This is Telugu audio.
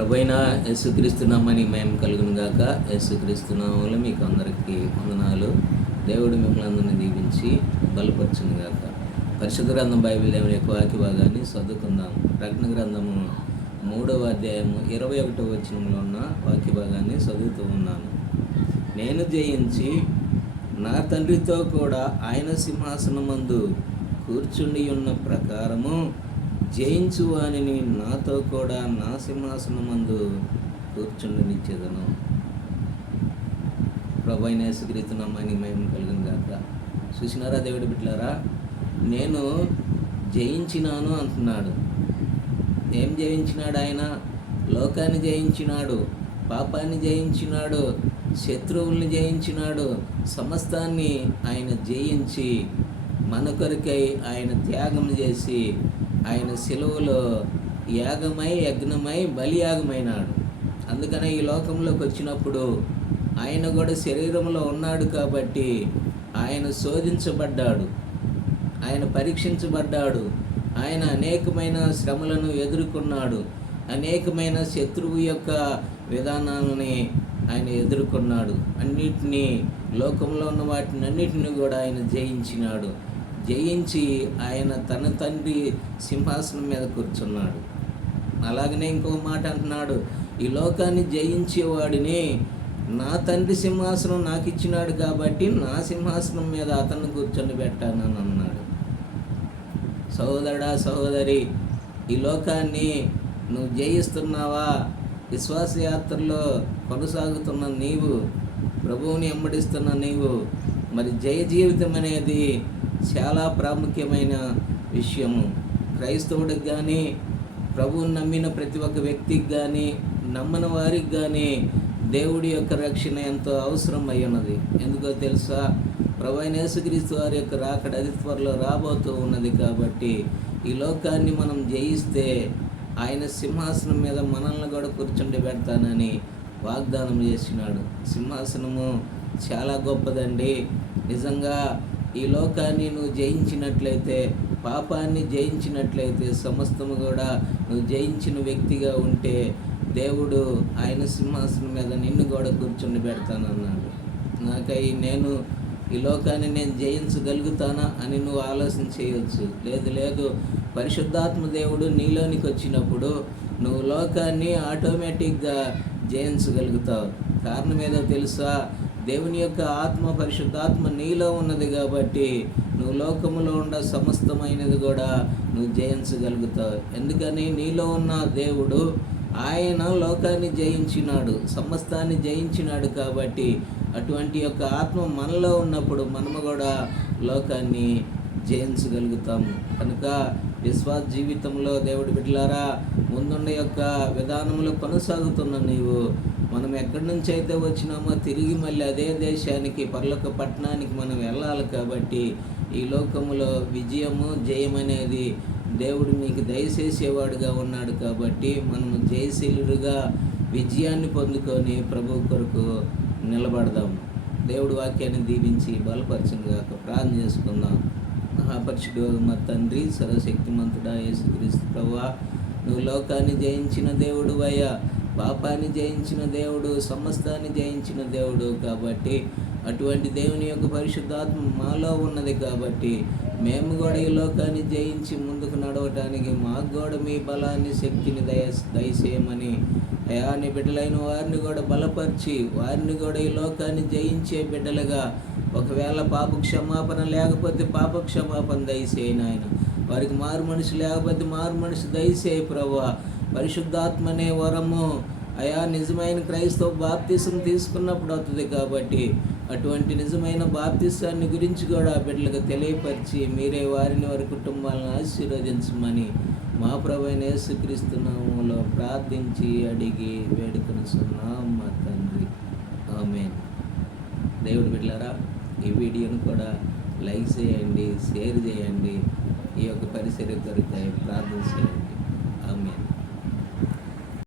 ప్రభువైన యేసుక్రీస్తు నామమున మహిమ కలుగును గాక. యేసుక్రీస్తు నామములో మీకు అందరికీ వందనాలు. దేవుడు మిమ్మల్ని అందరిని దీవించి బలపరచును గాక. పరిశుద్ధ గ్రంథం బైబిల్ దేవుని యొక్క వాక్య భాగాన్ని చదువుకుందాం. ప్రకటన గ్రంథము 3వ అధ్యాయము 21వ వచనంలో ఉన్న వాక్య భాగాన్ని చదువుతూ ఉన్నాను. నేను జయించి నా తండ్రితో కూడా ఆయన సింహాసనమందు కూర్చుండి ఉన్న ప్రకారము జయించు వానిని నాతో కూడా నా సింహాసనమందు కూర్చుండనిచ్చేదను. ప్రభువైన యేసుక్రీస్తు నామమున మహిమ కలుగును గాక. చూసినారా దేవుడి బిడ్డలారా, నేను జయించినాను అంటున్నాడు. ఏం జయించినాడు ఆయన? లోకాన్ని జయించినాడు, పాపాన్ని జయించినాడు, శత్రువుల్ని జయించినాడు. సమస్తాన్ని ఆయన జయించి మన కొరకై ఆయన త్యాగం చేసి ఆయన సిలువలో యాగమై యజ్ఞమై బలియాగమైనాడు. అందుకనే ఈ లోకంలోకి వచ్చినప్పుడు ఆయన కూడా శరీరంలో ఉన్నాడు కాబట్టి ఆయన శోధించబడ్డాడు, ఆయన పరీక్షించబడ్డాడు, ఆయన అనేకమైన శ్రమలను ఎదుర్కొన్నాడు, అనేకమైన శత్రువు యొక్క విధానాలని ఆయన ఎదుర్కొన్నాడు. అన్నిటినీ, లోకంలో ఉన్న వాటిని అన్నిటిని కూడా ఆయన జయించినాడు. జయించి ఆయన తన తండ్రి సింహాసనం మీద కూర్చున్నాడు. అలాగనే ఇంకో మాట అంటున్నాడు, ఈ లోకాన్ని జయించేవాడిని నా తండ్రి సింహాసనం నాకు ఇచ్చినాడు కాబట్టి నా సింహాసనం మీద అతన్ని కూర్చొని పెట్టానని అన్నాడు. సహోదరుడా, సహోదరి, ఈ లోకాన్ని నువ్వు జయిస్తున్నావా? విశ్వాసయాత్రలో కొనసాగుతున్న నీవు, ప్రభువుని వెంబడిస్తున్న నీవు, మరి జయ జీవితం అనేది చాలా ప్రాముఖ్యమైన విషయము. క్రైస్తవుడికి కానీ, ప్రభువుని నమ్మిన ప్రతి ఒక్క వ్యక్తికి కానీ, నమ్మని వారికి కానీ దేవుడి యొక్క రక్షణ ఎంతో అవసరం అయి ఉన్నది. ఎందుకో తెలుసా? ప్రభువైన యేసుక్రీస్తు వారి యొక్క రాకడ అతి త్వరలో రాబోతూ ఉన్నది. కాబట్టి ఈ లోకాన్ని మనం జయిస్తే ఆయన సింహాసనం మీద మనల్ని కూడా కూర్చుండి పెడతానని వాగ్దానం చేసినాడు. సింహాసనము చాలా గొప్పదండి. నిజంగా ఈ లోకాన్ని నువ్వు జయించినట్లయితే, పాపాన్ని జయించినట్లయితే, సమస్తము కూడా నువ్వు జయించిన వ్యక్తిగా ఉంటే దేవుడు ఆయన సింహాసనం మీద నిన్ను కూడా కూర్చుండి పెడతానన్నాడు. నాకై నేను ఈ లోకాన్ని నేను జయించగలుగుతానా అని నువ్వు ఆలోచన చేయవచ్చు. లేదు, పరిశుద్ధాత్మ దేవుడు నీలోనికి వచ్చినప్పుడు నువ్వు లోకాన్ని ఆటోమేటిక్గా జయించగలుగుతావు. కారణం ఏదో తెలుసా? దేవుని యొక్క ఆత్మ, పరిశుద్ధాత్మ నీలో ఉన్నది కాబట్టి నువ్వు లోకములో ఉన్న సమస్తమైనది కూడా నువ్వు జయించగలుగుతావు. ఎందుకని? నీలో ఉన్న దేవుడు ఆయన లోకాన్ని జయించినాడు, సమస్తాన్ని జయించినాడు. కాబట్టి అటువంటి యొక్క ఆత్మ మనలో ఉన్నప్పుడు మనము కూడా లోకాన్ని జయించగలుగుతాము. కనుక విశ్వాస జీవితంలో దేవుడి బిడ్డలారా, ముందున్న యొక్క విధానంలో కొనసాగుతున్న నీవు, మనం ఎక్కడి నుంచి అయితే వచ్చినామో తిరిగి మళ్ళీ అదే దేశానికి, పరలోక పట్టణానికి మనం వెళ్ళాలి. కాబట్టి ఈ లోకములో విజయము, జయం అనేది దేవుడు నీకు దయచేసేవాడుగా ఉన్నాడు. కాబట్టి మనము జయశీలుడుగా విజయాన్ని పొందుకొని ప్రభు కొరకు నిలబడదాం. దేవుడి వాక్యాన్ని దీవించి బలపరచుగాక. ప్రార్థన చేసుకుందాం. మహాపరిశుడు మా తండ్రి, సర్వశక్తిమంతుడా యేసుక్రీస్తు ప్రభువా, నువ్వు లోకాన్ని జయించిన దేవుడు అయ్యా, పాపాన్ని జయించిన దేవుడు, సమస్తాన్ని జయించిన దేవుడు. కాబట్టి అటువంటి దేవుని యొక్క పరిశుద్ధాత్మ మాలో ఉన్నది. కాబట్టి మేము కూడా ఈ లోకాన్ని జయించి ముందుకు నడవటానికి మాకు కూడా మీ బలాన్ని, శక్తిని దయచేయమని అయా, నీ బిడ్డలైన వారిని కూడా బలపరిచి, వారిని కూడా ఈ లోకాన్ని జయించే బిడ్డలుగా, ఒకవేళ పాప క్షమాపణ లేకపోతే పాప క్షమాపణ దయచేయను ఆయన. వారికి మారు మనసు లేకపోతే మారు మనసు దయచేయి ప్రభువా. పరిశుద్ధాత్మనే వరము అయా నిజమైన క్రైస్తవ బాప్తిసం తీసుకున్నప్పుడు అవుతుంది. కాబట్టి అటువంటి నిజమైన బాప్తిసాన్ని గురించి కూడా బిడ్డలకు తెలియపరిచి మీరే వారిని, వారి కుటుంబాలను ఆశీర్వదించమని మా ప్రభువైన యేసుక్రీస్తు నామములో ప్రార్థించి అడిగి వేడుకొనుచున్నాం మా తండ్రి. ఆమేన్. దేవుడి బిడ్డలారా, ఈ వీడియోను కూడా లైక్ చేయండి, షేర్ చేయండి. ఈ యొక్క పరిసర కొరకై ప్రార్థన చేయండి.